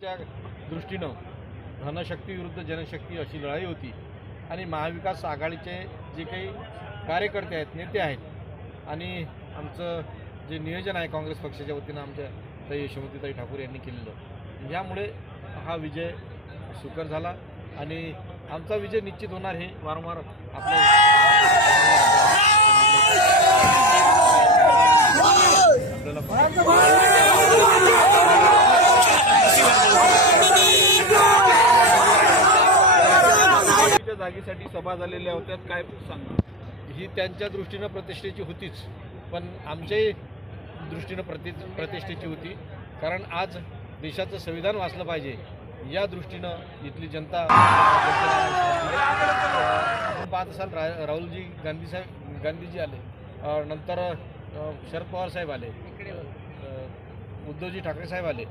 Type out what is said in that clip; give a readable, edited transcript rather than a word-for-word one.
त्या दृष्टीनं धनशक्ती विरुद्ध जनशक्ती अशी लढाई होती आणि महाविकास आघाडीचे जे काही कार्यकर्ते आहेत, नेते आहेत आणि आमचं जे नियोजन आहे काँग्रेस पक्षाच्या वतीनं आमच्या ताई यशोमतीताई ठाकूर यांनी केलेलं, यामुळे हा विजय सुकर झाला आणि आमचा विजय निश्चित होणार हे वारंवार जागेसाठी सभा झालेल्या होत्या, काय सांगा? ही त्यांच्या दृष्टीनं प्रतिष्ठेची होतीच, पण आमच्याही दृष्टीनं प्रतिष्ठेची होती, कारण आज देशाचं संविधान वाचलं पाहिजे या दृष्टीनं इथली जनता पाहत असाल. राहुलजी गांधीजी आले, नंतर शरद पवार साहेब आले, उद्धवजी ठाकरे साहेब आले.